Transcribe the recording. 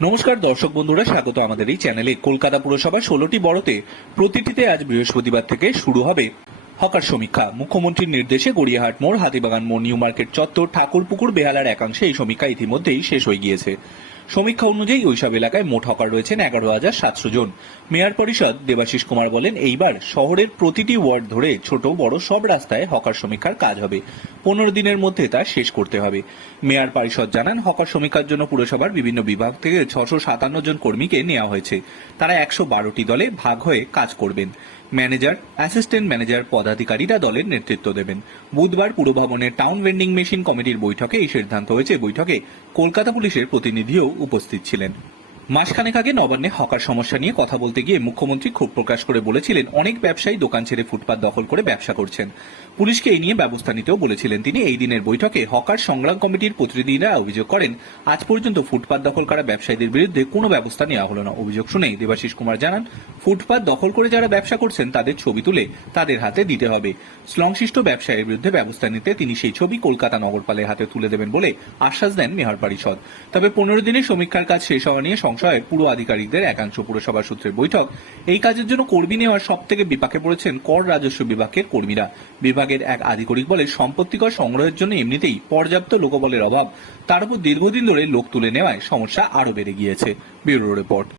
নমস্কার দর্শক বন্ধুরা, স্বাগত আমাদের এই চ্যানেলে। কলকাতা পুরসভা ষোলোটি বড়তে প্রতিটিতে আজ বৃহস্পতিবার থেকে শুরু হবে হকার সমীক্ষা। মুখ্যমন্ত্রীর নির্দেশে গড়িয়াহাট মোড়, হাতিবাগান মোড়, নিউ মার্কেট চত্বর, ঠাকুরপুকুর, বেহালার একাংশে এই সমীক্ষা ইতিমধ্যেই শেষ হয়ে গিয়েছে। সমীক্ষা অনুযায়ী ওইসব এলাকায় মোট হকার রয়েছেন এগারো হাজার সাতশো জন। মেয়র পরিষদ দেবাশিস কুমার বলেন, এইবার শহরের প্রতিটি ওয়ার্ড ধরে ছোট, বড় সব রাস্তায় হকার সমীক্ষার কাজ হবে। পনেরো দিনের মধ্যে তা শেষ করতে হবে। মেয়র পরিষদ জানান, হকার সমীক্ষার জন্য পুরসভার বিভিন্ন বিভাগ থেকে ছশো সাতান্ন জন কর্মীকে নেওয়া হয়েছে। তারা একশো বারোটি দলে ভাগ হয়ে কাজ করবেন। ম্যানেজার, অ্যাসিস্ট্যান্ট ম্যানেজার পদাধিকারীরা দলের নেতৃত্ব দেবেন। বুধবার পুরভবনের টাউন ভেন্ডিং মেশিন কমিটির বৈঠকে এই সিদ্ধান্ত হয়েছে। বৈঠকে কলকাতা পুলিশের প্রতিনিধিও উপস্থিত ছিলেন। মাসখানেক আগে নবান্নে হকার সমস্যা নিয়ে কথা বলতে গিয়ে মুখ্যমন্ত্রী ক্ষোভ প্রকাশ করে বলেছিলেন, অনেক ব্যবসায়ী দোকান ছেড়ে ফুটপাত দখল করে ব্যবসা করছেন। পুলিশকে এই নিয়ে ব্যবস্থা নিতেও বলেছিলেন তিনি। এই দিনের বৈঠকে হকার সংগ্রাম কমিটির প্রতিনিধিরা অভিযোগ করেন, আজ পর্যন্ত ফুটপাত দখল করা ব্যবসায়ীদের বিরুদ্ধে কোনো ব্যবস্থা নেওয়া হলো না। অভিযোগ শুনেই দেবাশিস কুমার জানান, ফুটপাত দখল করে যারা ব্যবসা করছেন, তাদের ছবি তুলে তাদের হাতে দিতে হবে। সংশ্লিষ্ট ব্যবসায়ীর বিরুদ্ধে ব্যবস্থা নিতে তিনি সেই ছবি কলকাতা নগরপালের হাতে তুলে দেবেন বলে আশ্বাস দেন মেয়র পরিষদ তবে পনেরো দিনের সমীক্ষার কাজ শেষ হওয়া নিয়ে সংশয়ে পুরো আধিকারিকদের একাংশ পুরসভা সূত্রের বৈঠক। এই কাজের জন্য কর্মী নেওয়ার সব থেকে বিপাকে পড়েছেন কর রাজস্ব বিভাগের কর্মীরা। বিভাগের এক আধিকারিক বলে সম্পত্তিকর সংগ্রহের জন্য এমনিতেই পর্যাপ্ত লোকবলের অভাব। তার উপর দীর্ঘদিন ধরে লোক তুলে নেওয়ায় সমস্যা আরও বেড়ে গিয়েছে। Bureau report.